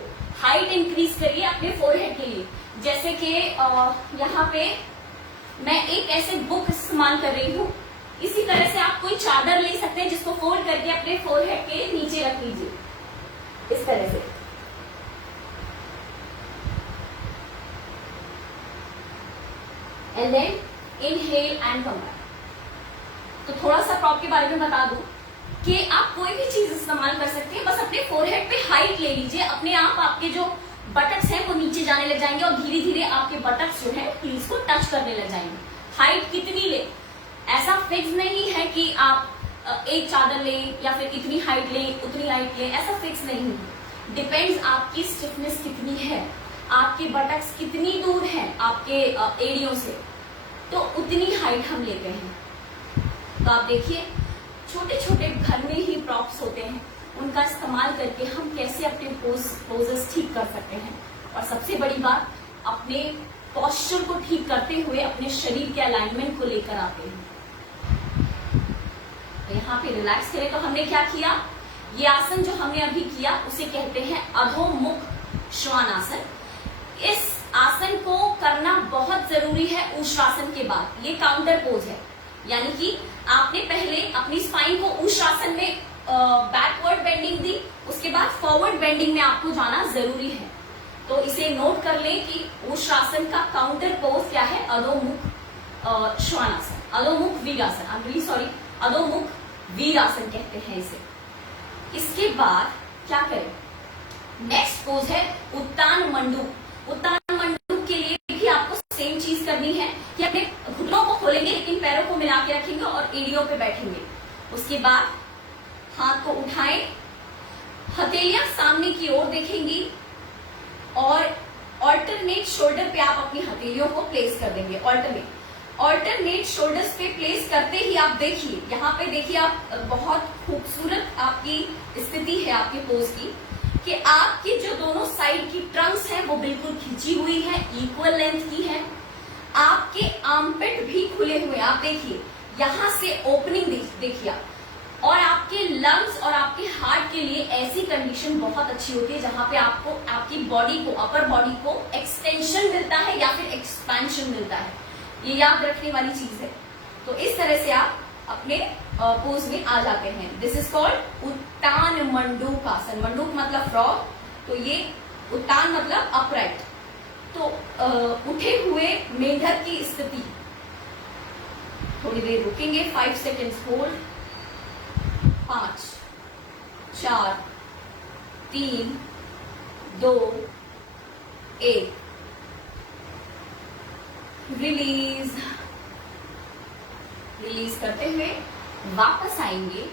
हाइट इंक्रीज करिए अपने फोरहेड के लिए। जैसे कि यहाँ पे मैं एक ऐसे बुक इस्तेमाल कर रही हूँ, इसी तरह से आप कोई चादर ले सकते हैं जिसको फोल्ड करके अपने फोरहेड के नीचे रख लीजिए इस तरह से। And then inhale and come back. तो थोड़ा सा प्रॉप के बारे में बता दूं। कि आप कोई भी चीज इस्तेमाल कर सकते हैं, बस अपने फोरहेड पे हाइट ले लीजिए, अपने आप आपके जो बटक्स हैं वो नीचे जाने लग जाएंगे और धीरे धीरे आपके बटक्स जो है हील्स को टच करने लग जाएंगे। हाइट कितनी ले, ऐसा फिक्स नहीं है कि आप एक चादर लें या फिर इतनी हाइट लें उतनी हाइट लें, ऐसा फिक्स नहीं है। डिपेंड्स आपकी स्टिफनेस कितनी है, आपके बटक्स कितनी दूर है आपके एड़ियों से, तो उतनी हाइट हम लेते हैं। तो आप देखिए छोटे छोटे घर में ही प्रॉप्स होते हैं, उनका इस्तेमाल करके हम कैसे अपने पोजेस ठीक कर सकते हैं। और सबसे बड़ी बात, अपने पोस्चर को ठीक करते हुए अपने शरीर के अलाइनमेंट को लेकर आते हैं। तो यहाँ पे रिलैक्स करें। तो हमने क्या किया, ये आसन जो हमने अभी किया उसे कहते हैं अधोमुख श्वानासन। इस आसन को करना बहुत जरूरी है ऊष्रासन के बाद। ये काउंटर पोज है, यानी कि आपने पहले अपनी स्पाइन को ऊष्रासन में बैकवर्ड बेंडिंग दी, उसके बाद फॉरवर्ड बेंडिंग में आपको जाना जरूरी है। तो इसे नोट कर लें कि ऊष्रासन का काउंटर पोज क्या है, अधोमुख श्वानासन, अधोमुख वीरासन, आई एम रियली सॉरी, अधोमुख वीरासन कहते हैं इसे। इसके बाद क्या करें, नेक्स्ट पोज है उत्तान मंडूक। उत्तान मंडूक के लिए भी आपको सेम चीज करनी है कि अपने घुटनों को खोलेंगे लेकिन पैरों को मिला के रखेंगे और एड़ियों पे बैठेंगे। उसके बाद हाथ को उठाएं, हथेलियां सामने की ओर देखेंगी और ऑल्टरनेट शोल्डर पे आप अपनी हथेलियों को प्लेस कर देंगे। ऑल्टरनेट शोल्डर्स पे प्लेस करते ही आप देखिए, यहाँ पे देखिए आप, बहुत खूबसूरत आपकी स्थिति है आपके पोज की कि आपकी जो दोनों साइड की ट्रंक्स है वो बिल्कुल खिंची हुई है, इक्वल लेंथ की है। आपके आर्मपिट भी खुले हुए, आप देखिए यहां से ओपनिंग देखिए। और आपके लंग्स और आपके हार्ट के लिए ऐसी कंडीशन बहुत अच्छी होती है जहां पे आपको आपकी बॉडी को, अपर बॉडी को एक्सटेंशन मिलता है या फिर एक्सपेंशन मिलता है। ये याद रखने वाली चीज है। तो इस तरह से आप अपने पोज में आ जाते हैं। दिस इज कॉल्ड उत्तान मंडूक आसन। मंडूक मतलब फ्रॉग, तो ये उत्तान मतलब अपराइट। तो उठे हुए मेंढक की स्थिति, थोड़ी देर रुकेंगे, 5 सेकेंड्स होल्ड, 5 4 3 2 1, रिलीज। रिलीज करते हुए वापस आएंगे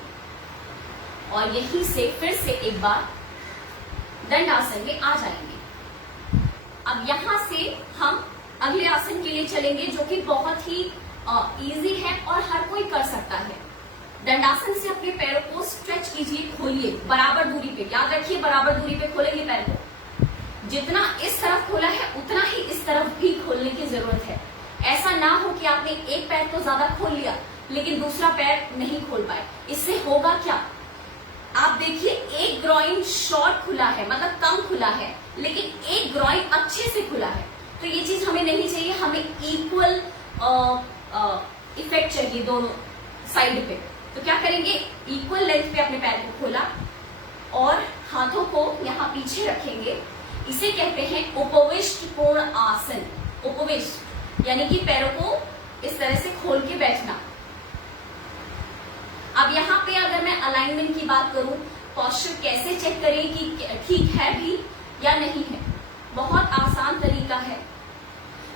और यहीं से फिर से एक बार दंडासन में आ जाएंगे। अब यहां से हम अगले आसन के लिए चलेंगे जो कि बहुत ही इजी है और हर कोई कर सकता है। दंडासन से अपने पैरों को स्ट्रेच कीजिए, खोलिए बराबर दूरी पे। याद रखिए बराबर दूरी पे खोलेंगे पैर को। जितना इस तरफ खोला है उतना ही इस तरफ भी खोलने की जरूरत है। ऐसा ना हो कि आपने एक पैर तो ज्यादा खोल लिया लेकिन दूसरा पैर नहीं खोल पाए। इससे होगा क्या, आप देखिए एक ग्रॉइन शॉर्ट खुला है, मतलब कम खुला है, लेकिन एक ग्रॉइन अच्छे से खुला है। तो ये चीज हमें नहीं चाहिए, हमें इक्वल इफेक्ट चाहिए दोनों साइड पे। तो क्या करेंगे, इक्वल लेंथ पे अपने पैर को खोला और हाथों को यहाँ पीछे रखेंगे। इसे कहते हैं उपविष्ट कोण आसन। उपविष्ट यानी कि पैरों को इस तरह से खोल के बैठना। अब यहाँ पे अगर मैं अलाइनमेंट की बात करूं, पोस्चर कैसे चेक करें कि ठीक है भी या नहीं है, बहुत आसान तरीका है।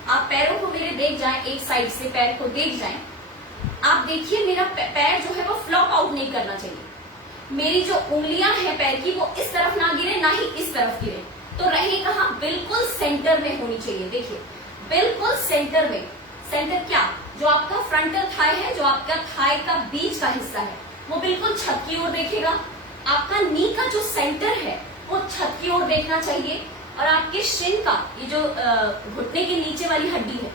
आप पैरों को मेरे देख जाएं, एक साइड से पैर को देख जाएं। आप देखिए मेरा पैर जो है वो फ्लॉप आउट नहीं करना चाहिए। मेरी जो उंगलियां हैं पैर की वो इस तरफ ना गिरे, ना ही इस तरफ गिरे। तो रहे कहाँ, बिल्कुल सेंटर में होनी चाहिए। देखिए बिल्कुल सेंटर में। सेंटर क्या, जो आपका फ्रंटल थाई है, जो आपका थाई का बीच का हिस्सा है वो बिल्कुल छत की ओर देखेगा। आपका नी का जो सेंटर है वो छत की ओर देखना चाहिए। और आपके शिन का, ये जो घुटने के नीचे वाली हड्डी है,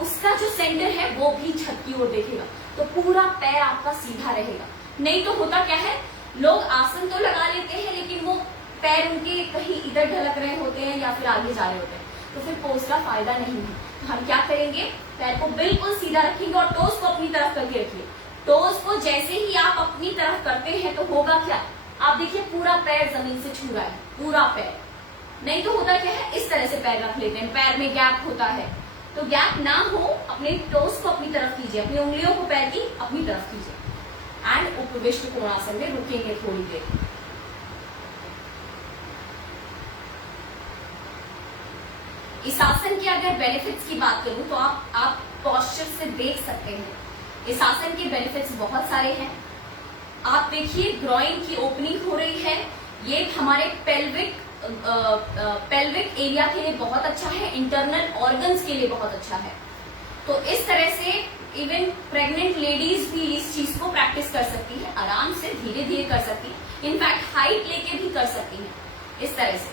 उसका जो सेंटर है वो भी छत की ओर देखेगा। तो पूरा पैर आपका सीधा रहेगा। नहीं तो होता क्या है, लोग आसन तो लगा लेते हैं लेकिन वो पैर उनके कहीं इधर ढलक रहे होते हैं या फिर आगे जा रहे होते हैं, तो फिर पोज का फायदा नहीं है। तो हम क्या करेंगे, पैर को बिल्कुल सीधा रखेंगे और टोज को अपनी तरफ करके रखिए। टोज को जैसे ही आप अपनी तरफ करते हैं तो होगा क्या, आप देखिए पूरा पैर जमीन से छू रहा है, पूरा पैर। नहीं तो होता क्या है, इस तरह से पैर रख लेते हैं, पैर में गैप होता है। तो गैप ना हो, अपने टोज को अपनी तरफ कीजिए, अपनी उंगलियों को पैर की अपनी तरफ कीजिए। एंड उपविष्ट कोणासन में रुकेंगे थोड़ी देर। इस आसन के अगर बेनिफिट्स की बात करूं तो आप पोस्चर से देख सकते हैं इस आसन के बेनिफिट्स बहुत सारे हैं। आप देखिए ग्रॉइन की ओपनिंग हो रही है, ये हमारे पेल्विक एरिया के लिए बहुत अच्छा है, इंटरनल ऑर्गन्स के लिए बहुत अच्छा है। तो इस तरह से इवन प्रेग्नेंट लेडीज भी इस चीज को प्रैक्टिस कर सकती है, आराम से धीरे धीरे कर सकती है, इनफैक्ट हाइट लेके भी कर सकती है। इस तरह से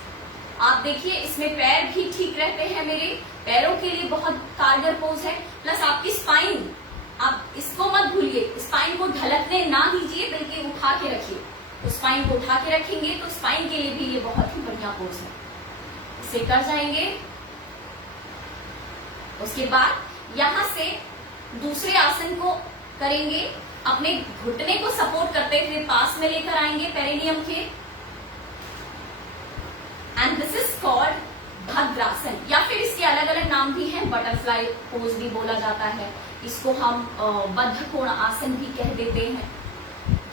आप देखिए इसमें पैर भी ठीक रहते हैं, मेरे पैरों के लिए बहुत कारगर पोज है। प्लस आपकी स्पाइन, आप इसको मत भूलिए, स्पाइन को ढलकने ना दीजिए बल्कि उठा के रखिए। तो स्पाइन को उठा के रखेंगे तो स्पाइन के लिए भी ये बहुत ही बढ़िया पोज है। इसे कर जाएंगे। उसके बाद यहां से दूसरे आसन को करेंगे, अपने घुटने को सपोर्ट करते हुए पास में लेकर आएंगे पेरिनियम के, एंड दिस इज कॉल्ड भद्रासन, या फिर इसके अलग अलग नाम भी हैं, बटरफ्लाई पोज भी बोला जाता है, इसको हम बद्ध कोण आसन भी कह देते हैं,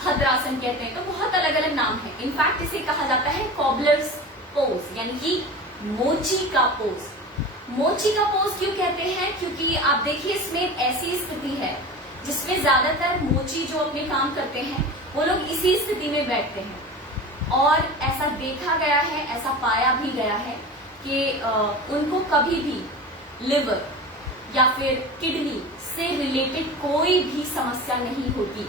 भद्रासन कहते हैं। तो बहुत अलग अलग नाम है। इनफैक्ट इसे कहा जाता है कॉबलर्स पोज, यानी कि मोची का पोज। मोची का पोज क्यों कहते हैं? क्योंकि आप देखिए इसमें ऐसी स्थिति है जिसमें ज्यादातर मोची जो अपने काम करते हैं वो लोग इसी स्थिति में बैठते हैं, और ऐसा देखा गया है, ऐसा पाया भी गया है कि उनको कभी भी लिवर या फिर किडनी से रिलेटेड कोई भी समस्या नहीं होती,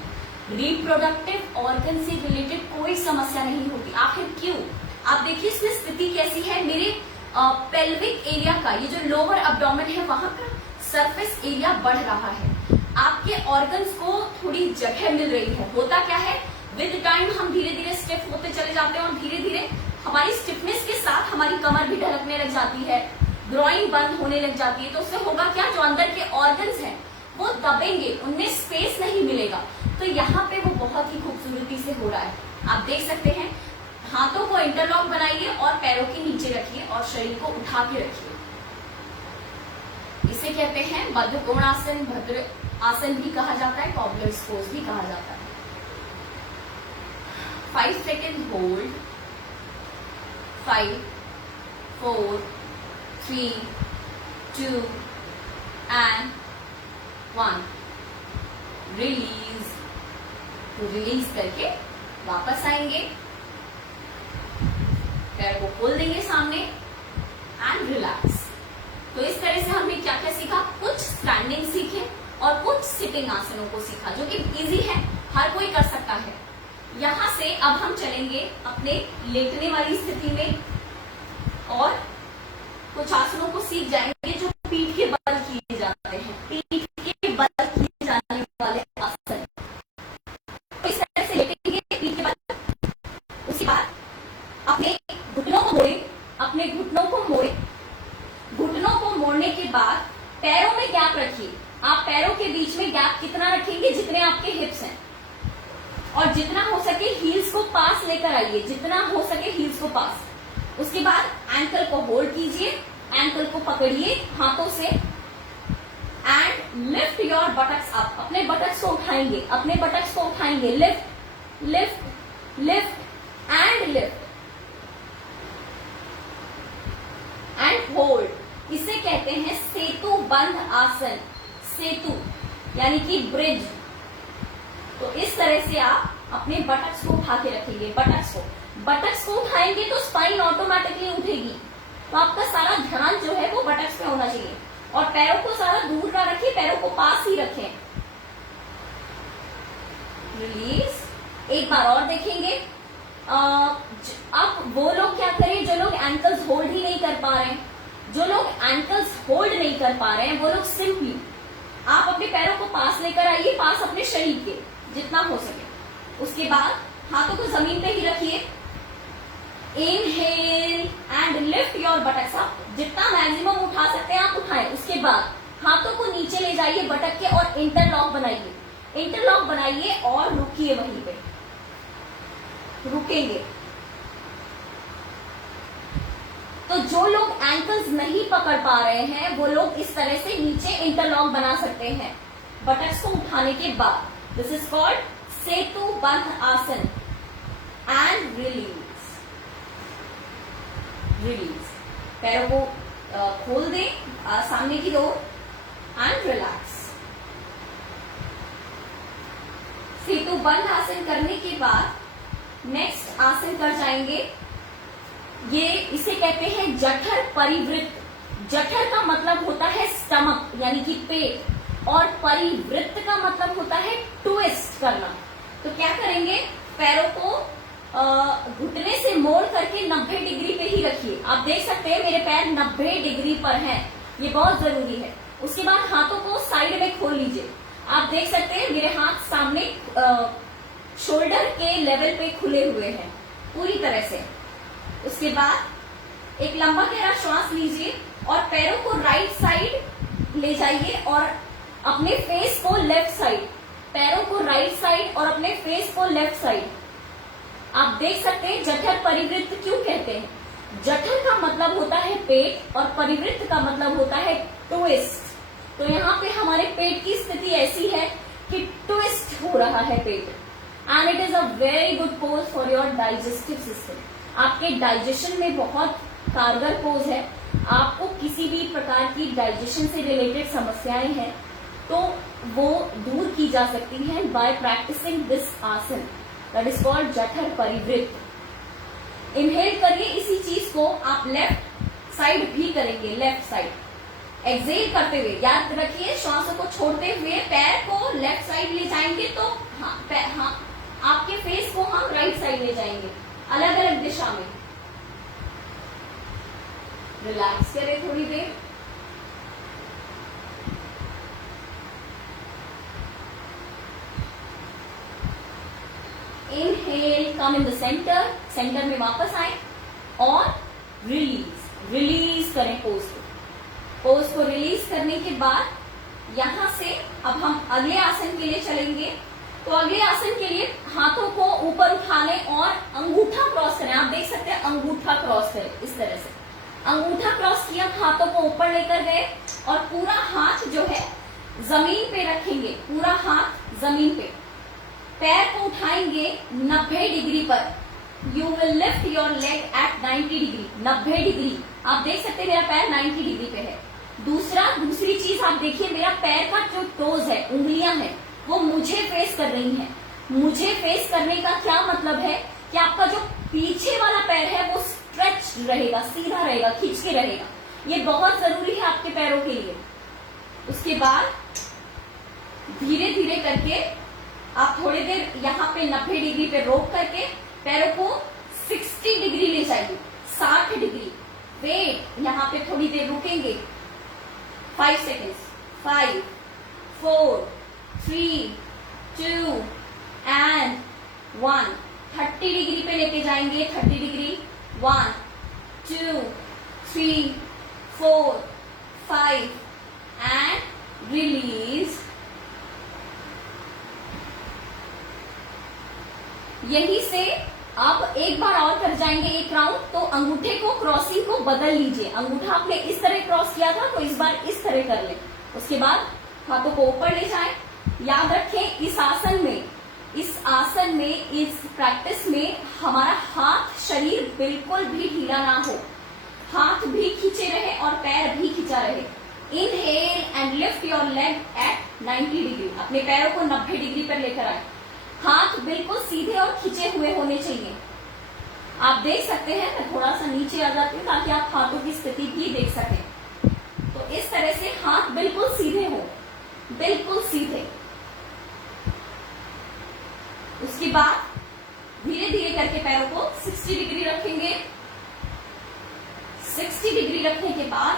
रिप्रोडक्टिव ऑर्गन से रिलेटेड कोई समस्या नहीं होती। आखिर क्यों? आप देखिए इसमें स्थिति कैसी है, मेरे पेल्विक एरिया का, ये जो लोअर अब्डोमेन है वहां का सरफेस एरिया बढ़ रहा है, आपके ऑर्गन्स को थोड़ी जगह मिल रही है। होता क्या है, विद टाइम हम धीरे धीरे स्टिफ होते चले जाते हैं, और धीरे धीरे हमारी स्टिफनेस के साथ हमारी कमर भी ढलकने लग जाती है, ग्रॉइन बंद होने लग जाती है। तो उससे होगा क्या, जो अंदर के ऑर्गन्स हैं वो दबेंगे, उनमें स्पेस नहीं मिलेगा। तो यहाँ पे वो बहुत ही खूबसूरती से हो रहा है। आप देख सकते हैं, हाथों को इंटरलॉक बनाइए और पैरों के नीचे रखिए और शरीर को उठा के रखिए। इसे कहते हैं बद्ध कोणासन, भद्र आसन भी कहा जाता है, कॉबलर्स पोज भी कहा जाता है। 5 सेकेंड होल्ड, 5, 4, 3, 2 एंड 1। रिलीज। तो रिलीज करके वापस आएंगे, पैर को खोल देंगे सामने एंड रिलैक्स। तो इस तरह से हमने क्या क्या सीखा, कुछ स्टैंडिंग सीखे और कुछ सिटिंग आसनों को सीखा, जो कि इजी है, हर कोई कर सकता है। यहां से अब हम चलेंगे अपने लेटने वाली स्थिति में और कुछ आसनों को सीख जाएंगे जो पीठ के बल किए जाते हैं, पीठ के बल किए जाने वाले आसन। तो इस तरह से लेटेंगे पीठ के बल। उसके बाद अपने घुटनों को मोड़े, अपने घुटनों को मोड़े, घुटनों को मोड़ने के बाद पैरों में गैप रखिए। आप पैरों के बीच में गैप कितना रखेंगे, जितने आपके हिप्स हैं, और जितना हो सके हील्स को पास लेकर आइए, जितना हो सके हील्स को पास। उसके बाद एंकल को होल्ड कीजिए, एंकल को पकड़िए हाथों से and lift your buttocks up. अपने बटक्स को उठाएंगे, अपने बटक्स को उठाएंगे, lift lift lift and lift and hold. इसे कहते हैं सेतु बंध आसन, सेतु यानी कि ब्रिज। तो इस तरह से आप अपने बटक्स को उठा के रखेंगे, बटक्स को उठाएंगे तो स्पाइन ऑटोमेटिकली उठेगी। तो आपका सारा ध्यान जो है वो बटक्स पे होना चाहिए, और पैरों को सारा दूर ना रखिए, पैरों को पास ही रखें। रिलीज। एक बार और देखेंगे। अब वो लोग क्या करें जो लोग एंकल्स होल्ड ही नहीं कर पा रहे हैं, जो लोग एंकल्स होल्ड नहीं कर पा रहे हैं वो लोग सिंपली आप अपने पैरों को पास लेकर आइए, पास अपने शरीर के जितना हो सके। उसके बाद हाथों को जमीन पे ही रखिए, inhale and lift your buttocks up. जितना मैक्सिमम उठा सकते हैं आप उठाएं। उसके बाद हाथों को नीचे ले जाइए बटक के और इंटरलॉक बनाइए, इंटरलॉक बनाइए और रुकिए, वहीं पे रुकेंगे। तो जो लोग एंकल्स नहीं पकड़ पा रहे हैं वो लोग इस तरह से नीचे इंटरलॉक बना सकते हैं बटक्स को उठाने के बाद। दिस इज कॉल्ड सेतु बंध आसन एंड रिलीज। रिलीज, पैरों को खोल दें सामने की ओर एंड रिलैक्स। सेतु बंध आसन करने के बाद नेक्स्ट आसन कर जाएंगे, ये इसे कहते हैं जठर परिवृत्त। जठर का मतलब होता है स्टमक यानी कि पेट, और परिवृत्त का मतलब होता है ट्विस्ट करना। तो क्या करेंगे, पैरों को घुटने से मोड़ करके 90 डिग्री पे ही रखिए। आप देख सकते हैं मेरे पैर 90 डिग्री पर हैं, ये बहुत जरूरी है। उसके बाद हाथों को साइड में खोल लीजिए। आप देख सकते हैं मेरे हाथ सामने शोल्डर के लेवल पे खुले हुए हैं पूरी तरह से। उसके बाद एक लंबा गहरा श्वास लीजिए और पैरों को राइट साइड ले जाइए और अपने फेस को लेफ्ट साइड, पैरों को राइट साइड और अपने फेस को लेफ्ट साइड। आप देख सकते हैं जठर परिवृत्त क्यों कहते हैं। जठर का मतलब होता है पेट और परिवृत्त का मतलब होता है ट्विस्ट। तो यहाँ पे हमारे पेट की स्थिति ऐसी है कि ट्विस्ट हो रहा है पेट, and it is a very good pose for your digestive system. आपके डाइजेशन में बहुत कारगर पोज है। आपको किसी भी प्रकार की डाइजेशन से रिलेटेड समस्याएं हैं तो वो दूर की जा सकती हैं बाय प्रैक्टिसिंग दिस आसन, दैट इज कॉल्ड जठर परिवृत्त। इनहेल करिए इसी चीज को आप लेफ्ट साइड भी करेंगे, लेफ्ट साइड। एक्सेल करते हुए याद रखिए, श्वासों को छोड़ते हुए पैर को लेफ्ट साइड ले जाएंगे तो हाँ, आपके फेस को हम राइट साइड ले जाएंगे, अलग अलग दिशा में। रिलैक्स करें थोड़ी देर। Inhale, come in the centre, centre में वापस आए और रिलीज, रिलीज करें पोज को। पोज को रिलीज करने के बाद यहां से अब हम अगले आसन के लिए चलेंगे। तो अगले आसन के लिए हाथों को ऊपर उठा लें और अंगूठा क्रॉस करें। आप देख सकते हैं अंगूठा क्रॉस करें इस तरह से। अंगूठा क्रॉस किया, हाथों को ऊपर लेकर गए और पूरा हाथ जो है जमीन पे रखेंगे, पूरा हाथ जमीन पे। पैर को उठाएंगे 90 डिग्री पर। You will lift your leg at 90 degree, 90 degree. आप देख सकते हैं मेरा पैर 90 डिग्री पे है। दूसरी चीज आप देखिए, मेरा पैर का जो टोज है, उंगलियां हैं, वो मुझे फेस कर रही हैं। मुझे फेस करने का क्या मतलब है कि आपका जो पीछे वाला पैर है वो स्ट्रेच रहेगा, सीधा रहेगा, खींच के रहेगा। ये बहुत जरूरी है आपके पैरों के लिए। उसके बाद धीरे धीरे करके आप थोड़ी देर यहाँ पे 90 डिग्री पे रोक करके पैरों को 60 डिग्री ले जाइए, 60 डिग्री। वेट, यहाँ पे थोड़ी देर रुकेंगे, 5 सेकेंड्स, 5, 4, 3, 2 एंड 1। 30 डिग्री पे लेके जाएंगे, 30 डिग्री, 1, 2, 3, 4, 5 एंड रिलीज। यहीं से आप एक बार और कर जाएंगे एक राउंड। तो अंगूठे को, क्रॉसिंग को बदल लीजिए। अंगूठा आपने इस तरह क्रॉस किया था तो इस बार इस तरह कर ले। उसके बाद हाथों को ऊपर ले जाएं। याद रखें इस आसन में, इस प्रैक्टिस में हमारा हाथ, शरीर बिल्कुल भी ढीला ना हो, हाथ भी खींचे रहे और पैर भी खींचा रहे। Inhale and lift your leg at 90 degree. अपने पैरों को 90 डिग्री पर लेकर आए। हाथ बिल्कुल सीधे और खींचे हुए होने चाहिए। आप देख सकते हैं, मैं थोड़ा सा नीचे आ जाती हूँ ताकि आप हाथों की स्थिति भी देख सकें। तो इस तरह से हाथ बिल्कुल सीधे हो, बिल्कुल सीधे। उसके बाद धीरे धीरे करके पैरों को 60 डिग्री रखेंगे। 60 डिग्री रखने के बाद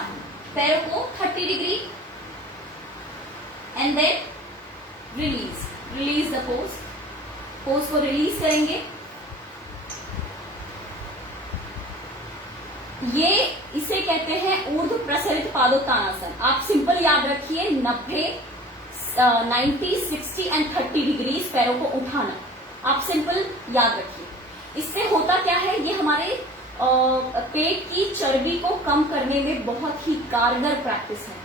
पैरों को 30 degree and then release the pose. Pose को रिलीज करेंगे। ये इसे कहते हैं ऊर्ध्व प्रसरित पादोत्तानासन। आप सिंपल याद रखिए, 90, 60 एंड 30 डिग्री पैरों को उठाना। आप सिंपल याद रखिए। इससे होता क्या है, ये हमारे पेट की चर्बी को कम करने में बहुत ही कारगर प्रैक्टिस है।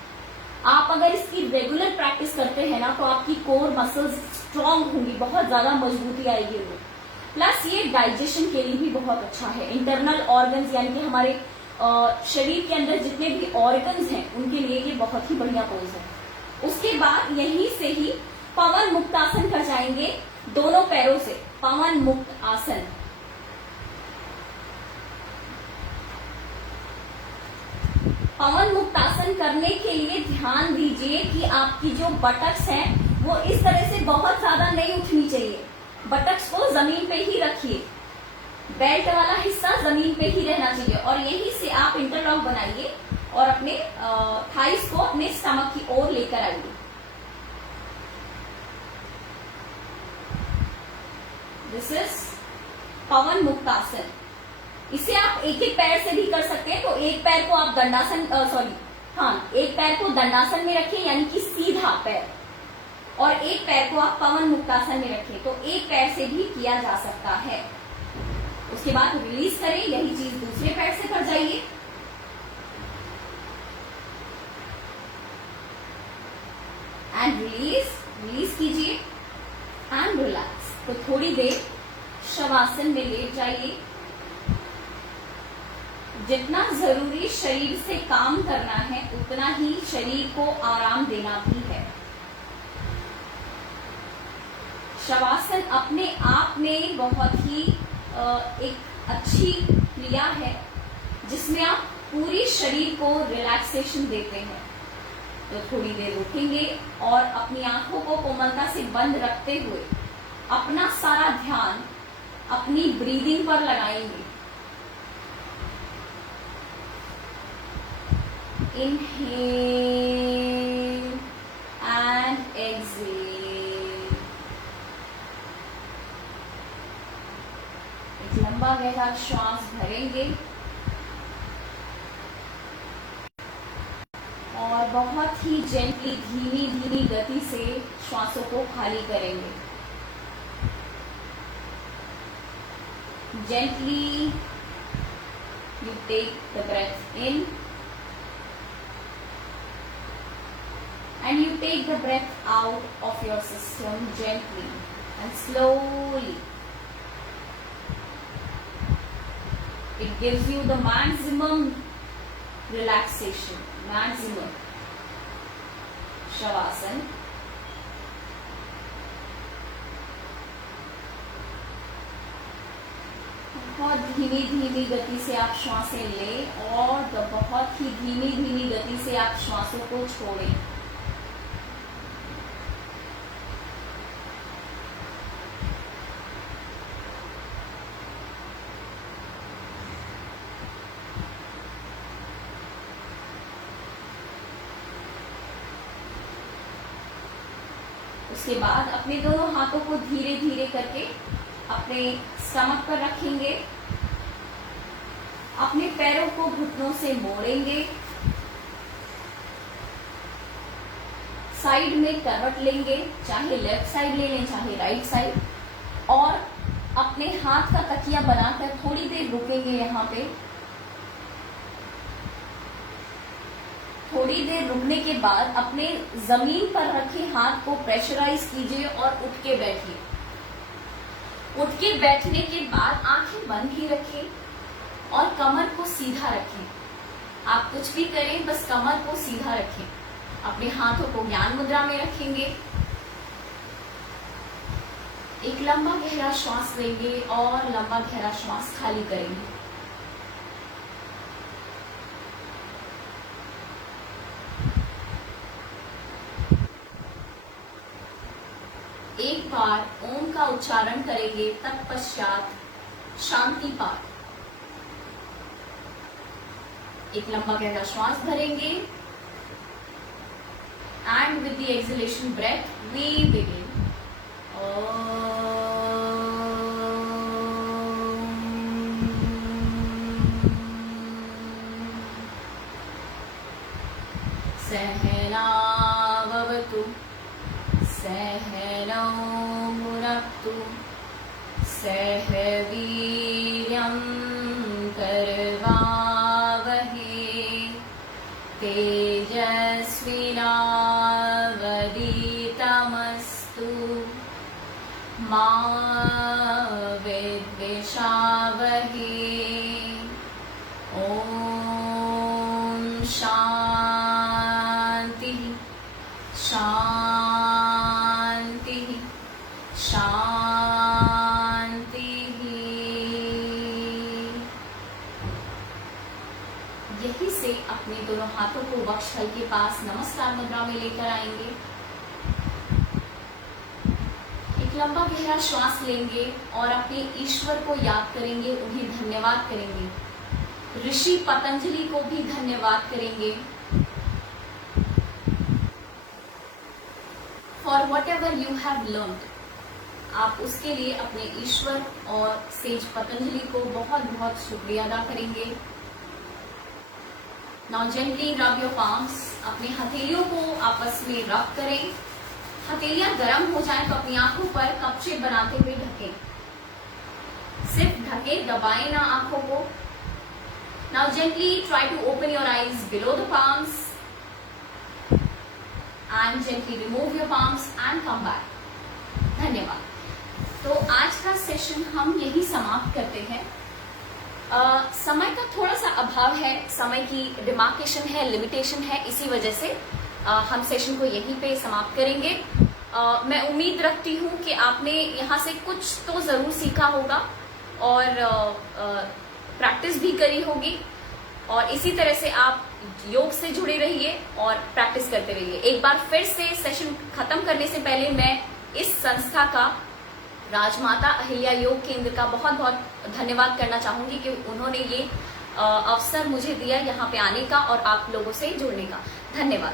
आप अगर इसकी रेगुलर प्रैक्टिस करते हैं ना तो आपकी कोर मसल्स स्ट्रांग होंगी, बहुत ज्यादा मजबूती आएगी वो। प्लस ये डाइजेशन के लिए भी बहुत अच्छा है। इंटरनल ऑर्गन्स यानी कि हमारे शरीर के अंदर जितने भी ऑर्गन्स हैं उनके लिए ये बहुत ही बढ़िया पोज है। उसके बाद यहीं से ही पवन मुक्त आसन कर जाएंगे दोनों पैरों से, पवन मुक्त आसन। पवन मुक्त आसन करने के लिए ध्यान दीजिए कि आपकी जो बटक्स है वो इस तरह से बहुत ज्यादा नहीं उठनी चाहिए। बटक्स को जमीन पे ही रखिए, बेल्ट वाला हिस्सा जमीन पे ही रहना चाहिए और यहीं से आप इंटरलॉक बनाइए और अपने थाइस को अपने स्टमक की ओर लेकर आइए। दिस इज पवन मुक्त आसन। इसे आप एक एक पैर से भी कर सकते हैं। तो एक पैर को आप दंडासन एक पैर को दंडासन में रखें यानी कि सीधा पैर, और एक पैर को आप पवन मुक्तासन में रखें। तो एक पैर से भी किया जा सकता है। उसके बाद रिलीज करें, यही चीज दूसरे पैर से कर जाइए। एंड रिलीज कीजिए एंड रिलैक्स। तो थोड़ी देर शवासन में लेट जाइए। जितना जरूरी शरीर से काम करना है उतना ही शरीर को आराम देना भी है। शवासन अपने आप में बहुत ही एक अच्छी क्रिया है जिसमें आप पूरी शरीर को रिलैक्सेशन देते हैं। तो थोड़ी देर रुकेंगे और अपनी आंखों को कोमलता से बंद रखते हुए अपना सारा ध्यान अपनी ब्रीदिंग पर लगाएंगे। Inhale and exhale। एक लंबा गहरा श्वास भरेंगे और बहुत ही जेंटली धीमी धीमी गति से श्वासों को खाली करेंगे। Gently you take the breath in and you take the breath out of your system gently and slowly. It gives you the maximum relaxation, maximum shavasana। बहुत धीमी धीमी गति से आप श्वासें लें और बहुत ही धीमी धीमी गति से आप श्वासों को छोड़ें। उसके बाद अपने दोनों हाथों को धीरे धीरे करके अपने स्टमक पर रखेंगे। अपने पैरों को घुटनों से मोड़ेंगे। साइड में करवट लेंगे, चाहे लेफ्ट साइड ले लें चाहे राइट साइड, और अपने हाथ का तकिया बनाकर थोड़ी देर रुकेंगे। यहाँ पे थोड़ी देर रुकने के बाद अपने जमीन पर रखे हाथ को प्रेशराइज कीजिए और उठ के बैठिए। उठ के बैठने के बाद आंखें बंद ही रखें और कमर को सीधा रखें। आप कुछ भी करें, बस कमर को सीधा रखें। अपने हाथों को ज्ञान मुद्रा में रखेंगे। एक लंबा गहरा श्वास लेंगे और लंबा गहरा श्वास खाली करेंगे। एक बार ओम का उच्चारण करेंगे, तत्पश्चात शांति पाठ। एक लंबा गहरा श्वास भरेंगे and with the exhalation breath we begin. सहनावतु सहनौ भुनक्तु सह वीर्यं करवावहे तेजस्विना मा विद्विषावहे। ओम शांति शांति शांति। यही से अपने दोनों हाथों को वक्षस्थल के पास नमस्कार मुद्रा में लेकर आएंगे। एक लंबा गहरा श्वास लेंगे और अपने ईश्वर को याद करेंगे, उन्हें धन्यवाद करेंगे। ऋषि पतंजलि को भी धन्यवाद करेंगे for what ever you have learned. आप उसके लिए अपने ईश्वर और सेज पतंजलि को बहुत बहुत शुक्रिया अदा करेंगे। Now gently rub your palms. अपने हथेलियों को आपस में रब करें। हथेलियां गर्म हो जाएं तो अपनी आंखों पर कपचे बनाते हुए ढकें। सिर्फ ढके, दबाएं ना आंखों को। Now gently try to open your eyes below the palms and gently remove your palms and come back. धन्यवाद। तो आज का सेशन हम यही समाप्त करते हैं। समय का थोड़ा सा अभाव है, समय की डिमार्केशन है, लिमिटेशन है, इसी वजह से हम सेशन को यहीं पे समाप्त करेंगे। मैं उम्मीद रखती हूँ कि आपने यहाँ से कुछ तो जरूर सीखा होगा और प्रैक्टिस भी करी होगी, और इसी तरह से आप योग से जुड़े रहिए और प्रैक्टिस करते रहिए। एक बार फिर से सेशन खत्म करने से पहले मैं इस संस्था का, राजमाता अहिल्या योग केंद्र का बहुत बहुत धन्यवाद करना चाहूंगी कि उन्होंने ये अवसर मुझे दिया यहाँ पे आने का और आप लोगों से जुड़ने का। धन्यवाद।